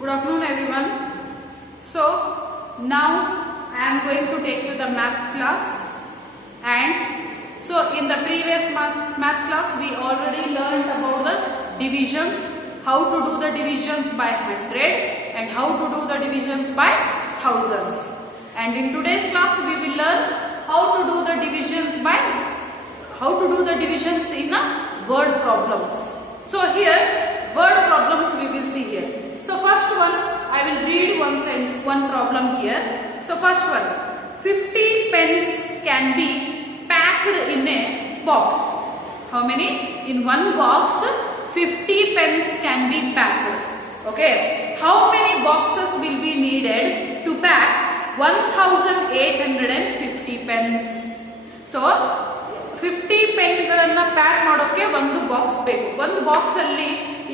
Good afternoon everyone. So now I am going to take you the maths class, and so in the previous maths class we already learned about the divisions, how to do the divisions by 100 and how to do the divisions by thousands. And in today's class we will learn how to do the divisions in word problems. So here word problems we will see here. So first one, I will read one problem here. So first one, 50 pens can be packed in a box. How many? In one box 50 pens can be packed. Okay. How many boxes will be needed to pack 1850 pens? So 50 ಪೆನ್ಗಳನ್ನು pack ಮಾಡೋಕೆ ಒಂದು box ಬೇಕು. ಒಂದು box ಅಲ್ಲಿ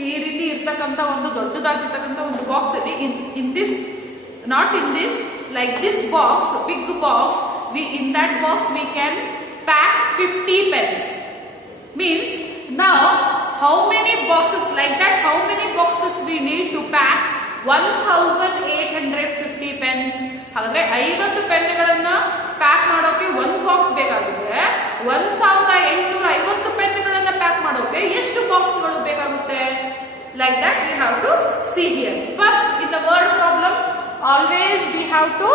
ಈ ರೀತಿ ಇರತಕ್ಕಂತ ಒಂದು ದೊಡ್ಡದಾಗಿರತಕ್ಕಂತ ಒಂದು ಬಾಕ್ಸ್ ಅಲ್ಲಿ in this like this box, big box, in that box we can pack 50 pens. Means now how many boxes like that, how many boxes we need to pack 1850 pens? ಹಾಗಾದ್ರೆ 50 ಪೆನ್ಗಳನ್ನ pack ಮಾಡೋಕೆ ಒಂದು box ಬೇಕಾಗುತ್ತೆ. 1850 ಪೆನ್ಗಳನ್ನ pack ಮಾಡೋಕೆ ಎಷ್ಟು ಬಾಕ್ಸ್ಗಳು ಬೇಕಾಗುತ್ತೆ? Like that we have to see here. First, in the word problem, always we have to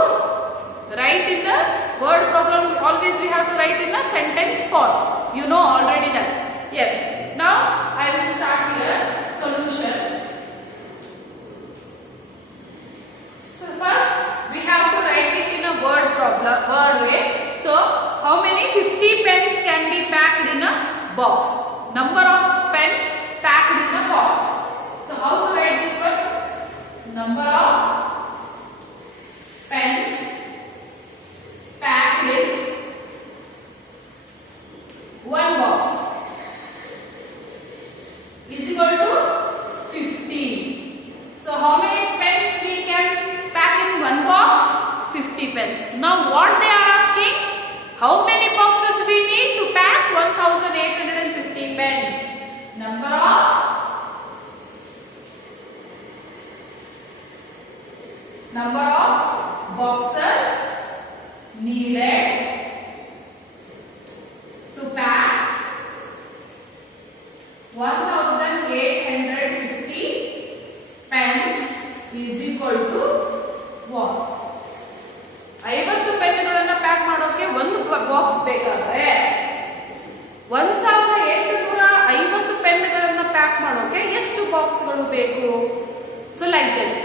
write in the word problem, always we have to write in the sentence form. You know already that. Yes. Now I will start here solution. So first we have to write it in a word problem, word way. So how many 50 pens can be packed in a box? Number of pen packed in a box. So how to write this one? Number of pens packed in one box is equal to 50. So how many pens we can pack in one box? 50 pens. Now what they are asking? How many boxes we need to pack 1850 pens? Number of boxes needed to pack 1850 pens is equal to what? 50 ಪೆನ್ಗಳನ್ನ pack ಮಾಡೋಕೆ ಒಂದು box ಬೇಕಾದ್ರೆ 1850 ಪೆನ್ಗಳನ್ನ pack ಮಾಡೋಕೆ ಎಷ್ಟು ಬಾಕ್ಸ್ಗಳು ಬೇಕು? So like that.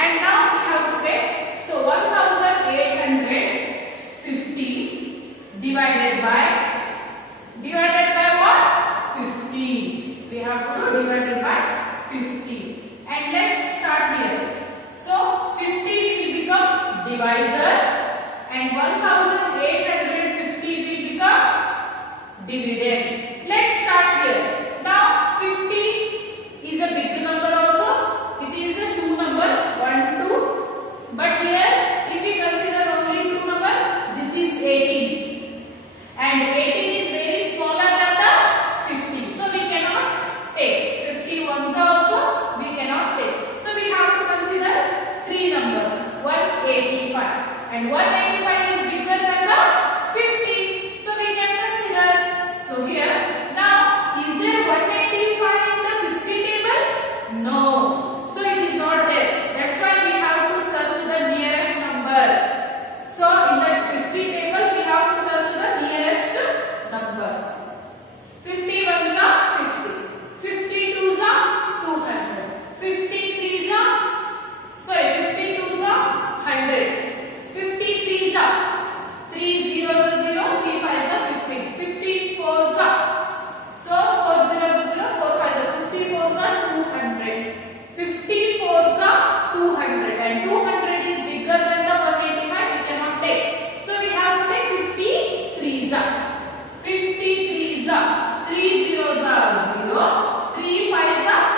And now we have to take, so 1850 divided by what? 50. We have to do divided by 50. And let's start here. So 50 will become divisor and 1850 will become dividend. Let's start here. Now 50 is a big number also. It is a 2 number, 1, 2. But here if we consider only 2 number, this is 18. And 18 is very smaller than the 50. So we cannot take. 50 ones also we cannot take. So we have to consider 3 numbers, 185. And 185 is bigger than the 50. So we can consider. So here, now is there 185 in the 50 table? No. So it is not there. That's why we have to search the nearest number. So in that 50 table we have to search the nearest number. 50 ones are 50. 52s are 200. 53s are 52s are 100. 53s are 3 0 0, 3 5s are 15. 54s are, so 4 0 0, 4 5s are 54s are 200. 54s are 200 and 200 is bigger than the 185. We cannot take. So we have to take 53s are. 53s are 3 zeros are 0, 3 5s are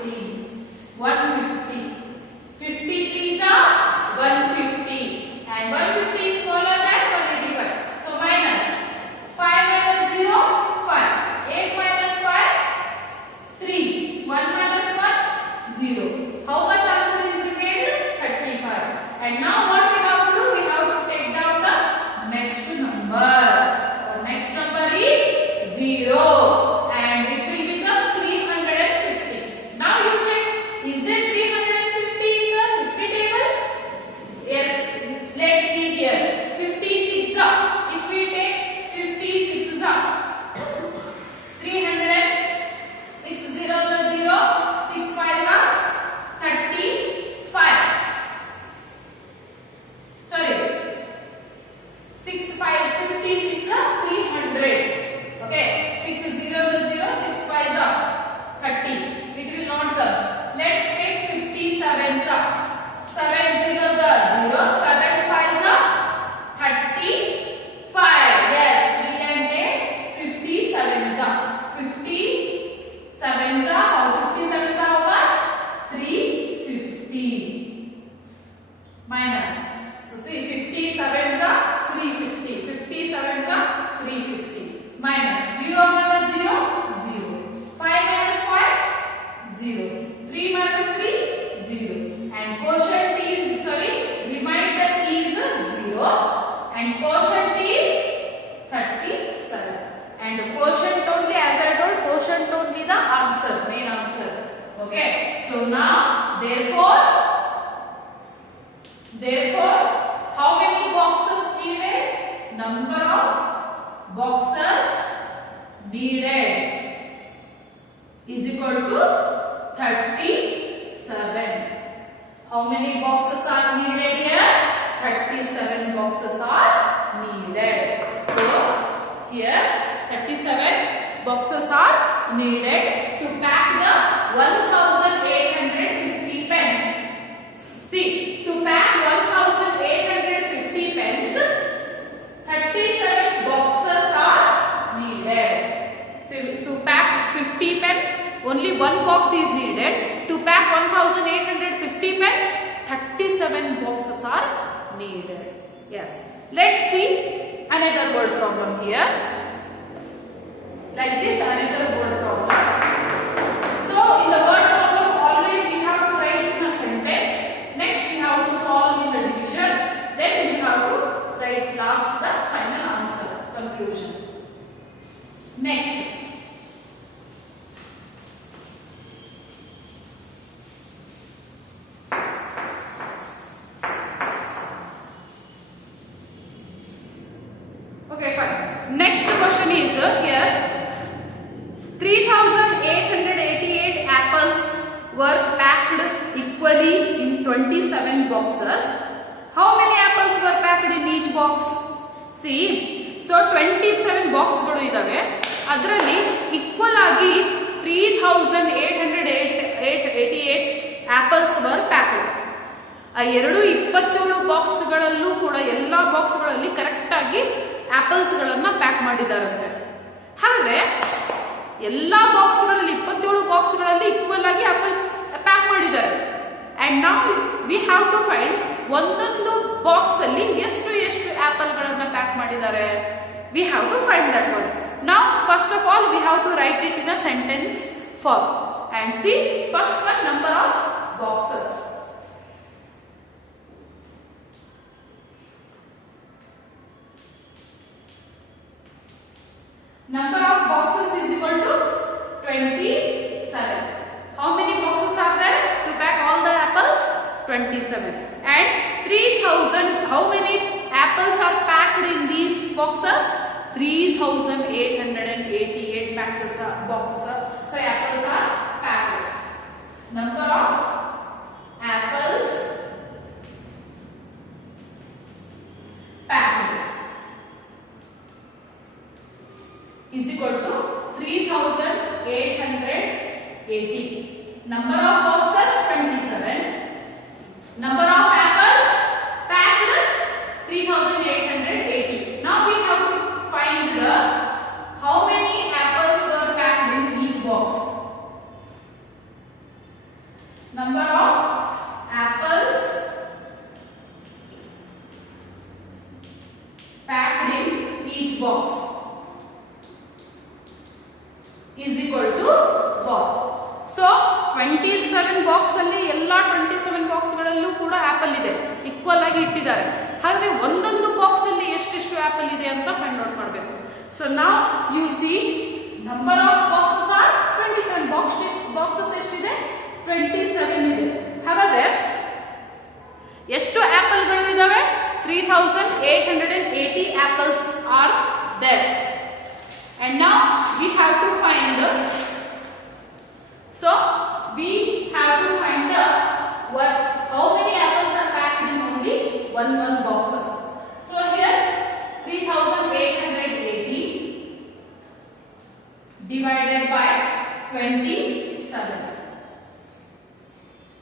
50. 150. 53s are 150 and 150 is smaller than 185. So minus 5 minus 0, 5. 8 minus 5, 3. 1 minus 1, 0. How much answer is zeros are 0, 6 5s are 30. It will not come. Let's take 57s are 7 zeros are 0, 7 5s are 35. Yes, we can take 57s are 57s are how 57s are how much? 350 minus. So see 57s are 350. 57s are 350 minus 0 minus 0 0. 5 minus 5 0. 3 minus 3 0. And quotient is remainder is 0 and quotient is 37. And quotient only, as I told, quotient only the answer, main answer. Okay. So now therefore how many boxes needed? Number of boxes needed is equal to 37. How many boxes are needed here? 37 boxes are needed. So here 37 boxes are needed to pack the 1850 pens. See, to pack 1850 pens, 37 boxes are needed. To pack 50 pen, only one box is needed. To pack 1850 pens, 37 boxes are needed. Yes. Let's see another word problem here. Like this, another word problem. So in the word problem, always you have to write in a sentence. Next we have to solve in the division. Then we have to write last the final answer, conclusion. Next. Okay, fine. Next question is here. 3,888 apples were packed equally in 27 boxes. How many apples were packed in each box? See, so 27 boxಗಳು ಇದಾವೆ. ಅದರಲ್ಲಿ equal ಆಗಿ 3,888 apples were packed. ಆ ಎರಡು 27 ಬಾಕ್ಸ್ಗಳಲ್ಲೂ ಕೂಡ ಎಲ್ಲಾ ಬಾಕ್ಸ್ಗಳಲ್ಲಿ correct ಆಗಿ ಆಪಲ್ಸ್ ಗಳನ್ನ ಪ್ಯಾಕ್ ಮಾಡಿದಾರಂತೆ. ಹಾಗಾದ್ರೆ ಎಲ್ಲಾ ಬಾಕ್ಸ್ಗಳಲ್ಲಿ 27 ಬಾಕ್ಸ್ಗಳಲ್ಲಿ ಈಕ್ವಲ್ ಆಗಿ ಆಪಲ್ ಪ್ಯಾಕ್ ಮಾಡಿದ್ದಾರೆ. And now we have to find ಒಂದೊಂದು ಬಾಕ್ಸ್ ಅಲ್ಲಿ ಎಷ್ಟು ಆಪಲ್ ಗಳನ್ನ ಪ್ಯಾಕ್ ಮಾಡಿದ್ದಾರೆ. We have to find that one. Now first of all we have to write it in a sentence form and see first one number of boxes. Number of boxes is equal to 27. How many boxes are there to pack all the apples? 27. And 3,000. How many apples are packed in these boxes? 3,888 boxes. So apples are packed. Number of apples packed is equal to 3,880. Number of boxes 27. Number of apples packed 3,880. Now we have to find the how many apples were packed in each box. Number of apples packed in each box is equal to 4. So 27 box ಅಲ್ಲಿ ಎಲ್ಲಾ 27 box ಗಳಲ್ಲೂ ಕೂಡ apple ಇದೆ, equal ಆಗಿ ಇಟ್ಟಿದ್ದಾರೆ. ಹಾಗಾದ್ರೆ ಒಂದೊಂದು box ಅಲ್ಲಿ ಎಷ್ಟೆಷ್ಟು ಆಪಲ್ ಇದೆ ಅಂತ ಫೈಂಡ್ ಔಟ್ ಮಾಡಬೇಕು. ಸೊ ನಾವ್ you see number of boxes are 27. Boxes ಎಷ್ಟಿದೆ? 27 ಇದೆ. ಹಾಗಾದ್ರೆ ಎಷ್ಟು ಆಪಲ್ ಗಳು ಇದಾವೆ? 3,880 apples are there. And now we have to find the how many apples are packed in only one boxes. So here 3,880 divided by 27.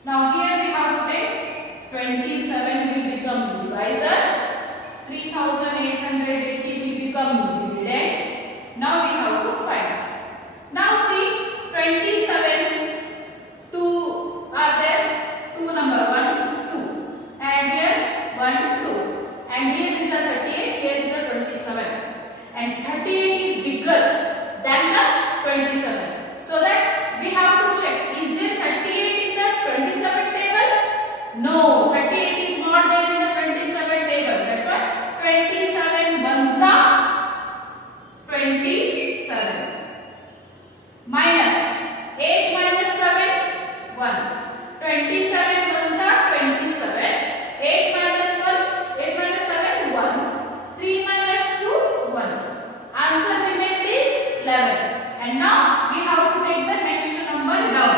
Now here we have to take 27 will become divisor, 3880 will become dividend. Now we have to find. Now see 27 2 are there, 2 number 1 2 and here 1 2 and here is a 38, here is a 27 and 38 is bigger than the 27. So that we have to check, is there 38 in the 27 table? No, 38 is not there in the 27 table. That's why 27 ones are 27 minus 8 minus 7 1. 27 ones are 27. 8 minus 1, 8 minus 7 1. 3 minus 2 1. Answer remained is 11. And now we have to take the next number down,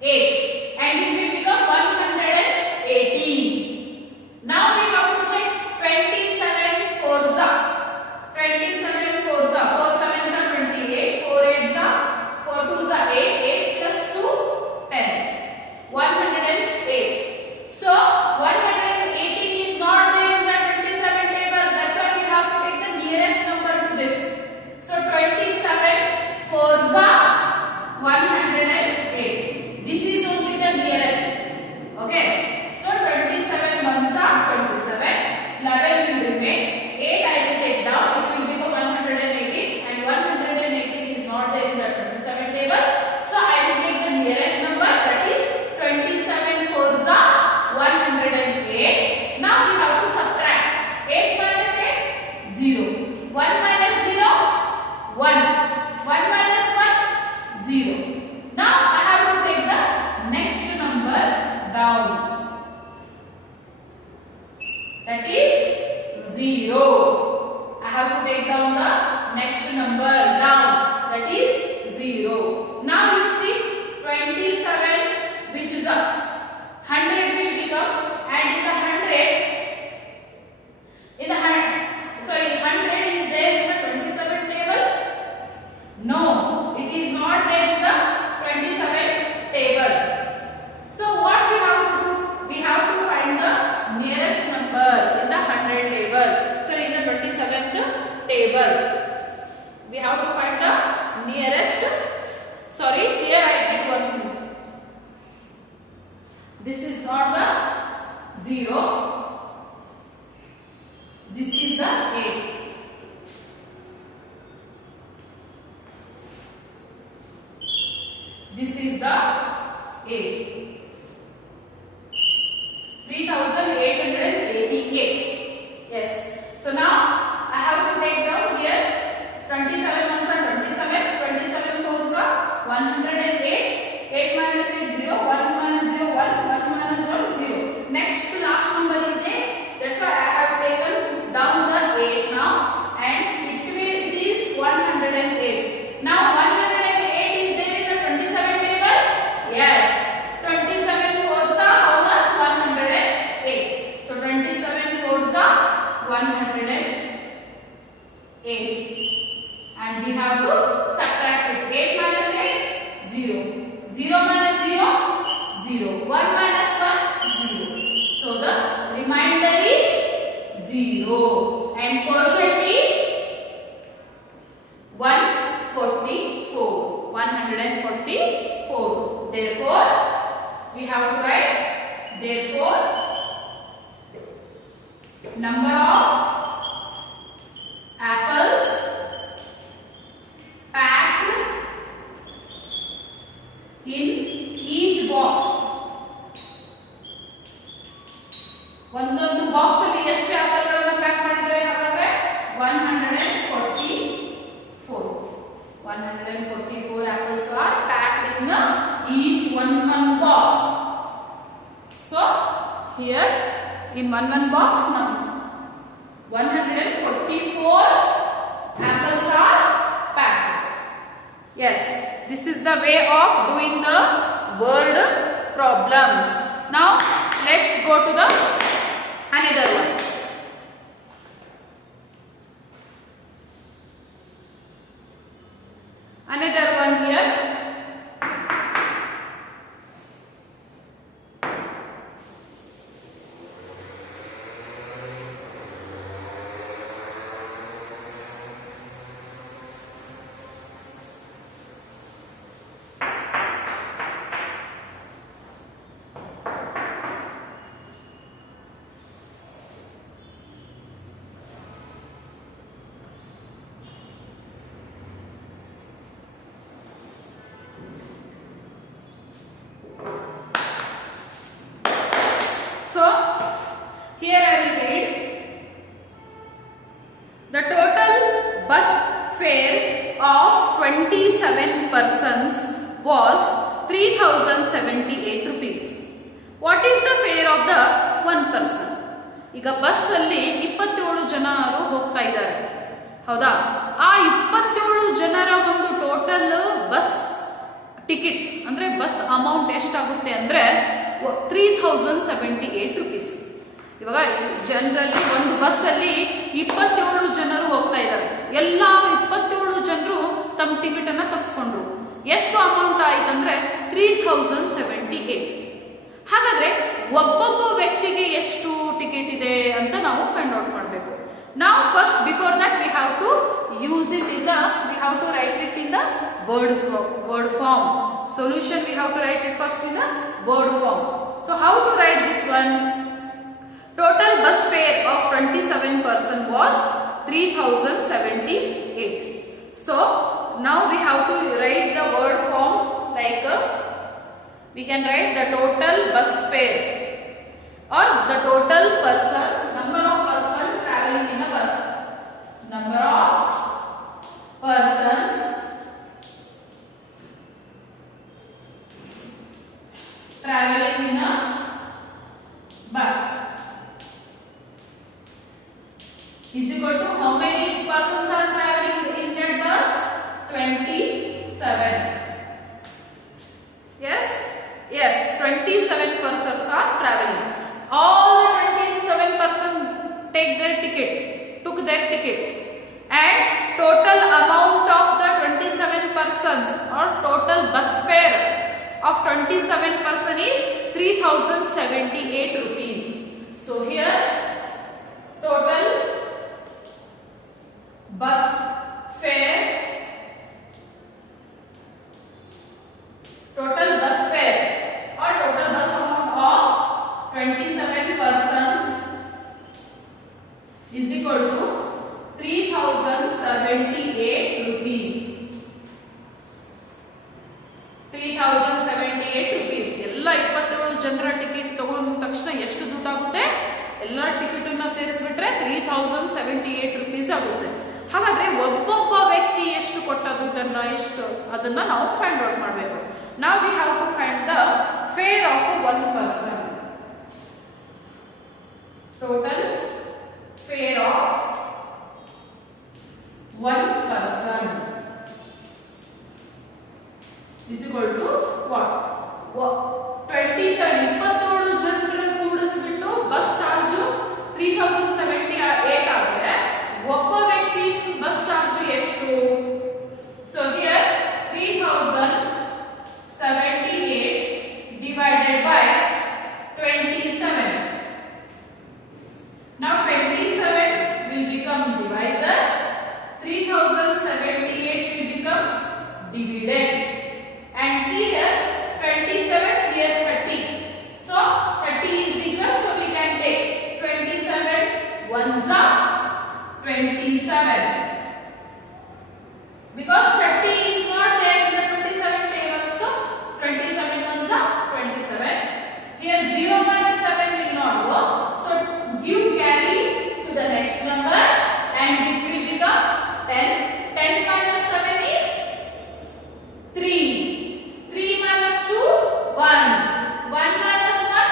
8, and it will become 118. Now we have to check 27 fours are 27 fours are 4 sevens are 28, 4 eights are 4 twos are 8, 8 plus 2 10, 108. So 118 is not there in the 27 table. That's why we have to take the nearest number to this. So 27 fours are 108. This is only the nearest. Okay. So 27 ones are 27. 11 will remain. 8 I will take down. It will become 118 and 118 is not there in the 27 table. So I will take the nearest number, that is 27 fours are 108. Now we have to subtract. 8 minus 8 0. 1 minus 0 1. 1 minus 1 0. Now I have to take the next number down. That is 0. I have to take down the next number down. That is 0. Now you see 27 which is a 100 will become, and in the 100 is there in the 27 table? No, it is not there in the 27 table. So what we have to do? We have to find the nearest number in the 100 table. So in the 27th table, we have to find the nearest. Sorry, here I did one. This is not the 0. This is the 8. This is the 8. 3888. Yes. So now I have to take down here 27 ones are 27. 27 fours are 108. 8 minus 8 0. 1 minus 0 1. 1 minus 1 0. Next to last number is 8. That's why I have taken down the 8 now, and it is 108. Now 108 is there in the 27 table? Yes. 27 fours are how much? 108. So 27 fours are 108. And we have to subtract it. 8 minus 8 0. 0 minus 0 0. 1 minus 1 0. So the remainder is 0 and quotient is 144. 144. Therefore, we have to write, therefore, number of apples packed in each box. ಒಂದೊಂದು box ಅಲ್ಲಿ ಎಷ್ಟು apple ಗಳನ್ನು pack ಮಾಡಿದ್ದಾರೆ ಹಾಗಾದ್ರೆ 144. 144 apples are packed in each one box. So here in one box now 144 apples are packed. Yes, this is the way of doing the word problems. Now let's go to the another one. 1 Another one here. Here I will read. The total bus fare of 27 persons was 3078 rupees. What is the fare of the one person? ಈಗ bus ಅಲ್ಲಿ 27 ಜನರು ಹೋಗ್ತಾ ಇದ್ದಾರೆ, ಹೌದಾ? ಆ 27 ಜನರ ಒಂದು total bus ticket ಅಂದ್ರೆ ಬಸ್ ಅಮೌಂಟ್ ಎಷ್ಟಾಗುತ್ತೆ ಅಂದ್ರೆ 3078 rupees. ಇವಾಗ ಜನರಲ್ಲಿ ಒಂದು ಬಸ್ ಅಲ್ಲಿ 27 ಜನರು ಹೋಗ್ತಾ ಇದ್ದಾರೆ. ಎಲ್ಲಾರು 27 ಜನರು ತಮ್ಮ ಟಿಕೆಟ್ ಅನ್ನ ತಪ್ಪಿಸ್ಕೊಂಡ್ರು. ಎಷ್ಟು ಅಮೌಂಟ್ ಆಯ್ತಂದ್ರೆ 3078. ಹಾಗಾದ್ರೆ ಒಬ್ಬೊಬ್ಬ ವ್ಯಕ್ತಿಗೆ ಎಷ್ಟು ಟಿಕೆಟ್ ಇದೆ ಅಂತ ನಾವು ಫೈಂಡ್ ಔಟ್ ಮಾಡಬೇಕು. ನಾವು first before that we have to use it in the we have to write it in the word form. Solution we have to write it first in the word form. So how to write this one? Total bus fare of 27 person was 3078. So now we have to write the word form like we can write the total bus fare or the total person, number of person traveling in a bus. Number of persons traveling in a bus is equal to how many persons are traveling in that bus? 27. Yes? Yes, 27 persons are traveling. All the 27 persons took their ticket. And total amount of the 27 persons or total bus fare of 27 person is 3078 rupees. So here total bus fare or total bus amount of 27 persons is equal to 3078 rupees. 3078 rupees. ಎಲ್ಲ 27 ಜನರ ticket ತಗೊಂಡ ತಕ್ಷಣ ಎಷ್ಟು ದುಡ್ಡಾಗುತ್ತೆ? ಎಲ್ಲ ticket ಅನ್ನ ಸೇರಿಸ್ಬಿಟ್ರೆ 3078 rupees ಆಗುತ್ತೆ. ಹಾಗಾದ್ರೆ ಒಬ್ಬೊಬ್ಬ ವ್ಯಕ್ತಿ ಎಷ್ಟು ಕೊಟ್ಟ ದುಡ್ಡನ್ನ ಎಷ್ಟು ಅದನ್ನ ನಾವು ಫೈಂಡ್ ಔಟ್ ಮಾಡಬೇಕು. ನಾವು we have to find the fare of one person. Total fare of one person is equal to what? 27 ಜನರ ಕೂಡಿಸ್ಬಿಟ್ಟು ಬಸ್ ಚಾರ್ಜ್ 3078 ಆಗಿದೆ. ಒಬ್ಬ ವ್ಯಕ್ತಿ ಬಸ್ ಚಾರ್ಜ್ ಎಷ್ಟು? So here 3078 divided by 27. Now 27 will become divisor, 3078 will become dividend. And see here 27, here 30. So 30 is bigger, so we can take 27 ones are 27. Because 30 is not there in the 27 table, so 27 ones are 27. Here 0 minus 7 will not go, so give carry to the next number and it will become 10. 10 minus 7 is 3. 3 minus 2, 1. 1 minus 1,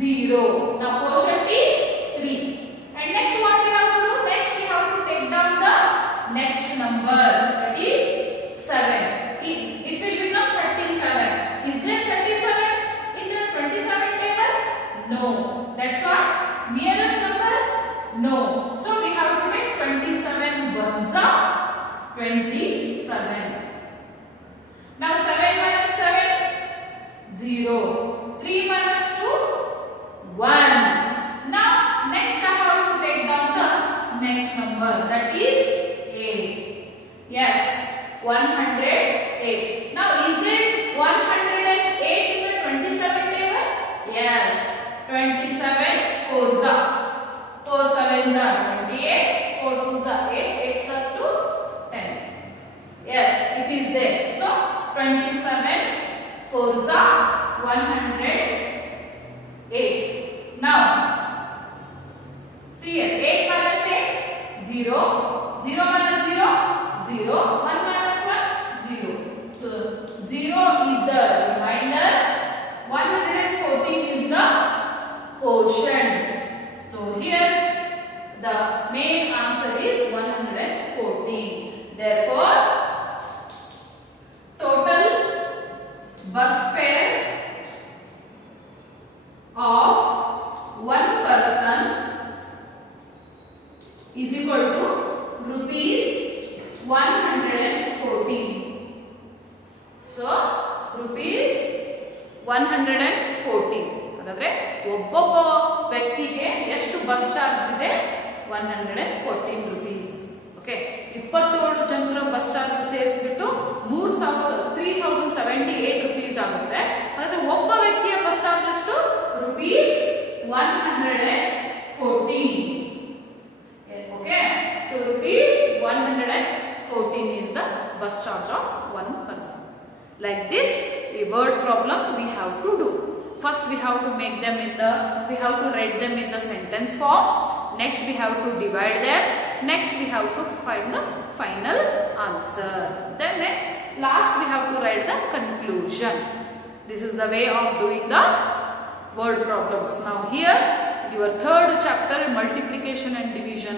0. Now quotient is 3. And next what we have to do? Next we have to take down the next number, that is 7. It will become 37. Is there 37 in the 27 table? No. That's what? Nearest number? No. So we have to take 27 ones are 27. 7. Now 7 minus 7, 0. 3 minus 2, 1. Now next I have to take down the next number, that is 8. Yes, 108. Now is there 108 in the 27 table? Yes, 27 4s are 4 7s are 28, 4 2s are 8, 8 plus 2 10. Yes, it is there. So 27 4s are 108. Now see here, 8 minus 8, 0, 0 minus 0, 0, 1 minus 1, 0. So 0 is the remainder, 114 is the quotient. So here the main answer is 114. Therefore, total bus fare of one person is equal to rupees 114. So rupees 114. ಹಾಗಾದ್ರೆ ಒಬ್ಬೊಬ್ಬ ವ್ಯಕ್ತಿಗೆ ಎಷ್ಟು bus charge ಇದೆ? 114 rupees. Okay, 27 ಜನರ bus charge ಸೇರಿಸ್ಬಿಟ್ಟು 3078 rupees ಆಗುತ್ತೆ. ಹಾಗಾದ್ರೆ ಒಬ್ಬ ವ್ಯಕ್ತಿಯ ಬಸ್ ಚಾರ್ಜ್ ಎಷ್ಟು? rupees 114. Okay, so rupees 114 is the bus charge of one person. Like this, a word problem we have to do. First we have to make them we have to write them in the sentence form. Next we have to divide them. Next we have to find the final answer. Then last we have to write the conclusion. This is the way of doing the word problems. Now here your third chapter, multiplication and division,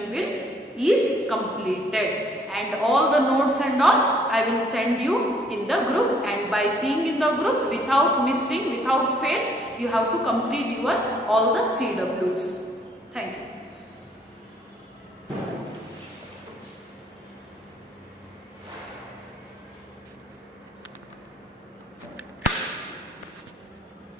is completed, and all the notes and all I will send you in the group, and by seeing in the group, without missing, without fail, you have to complete your all the CWs. Thank you.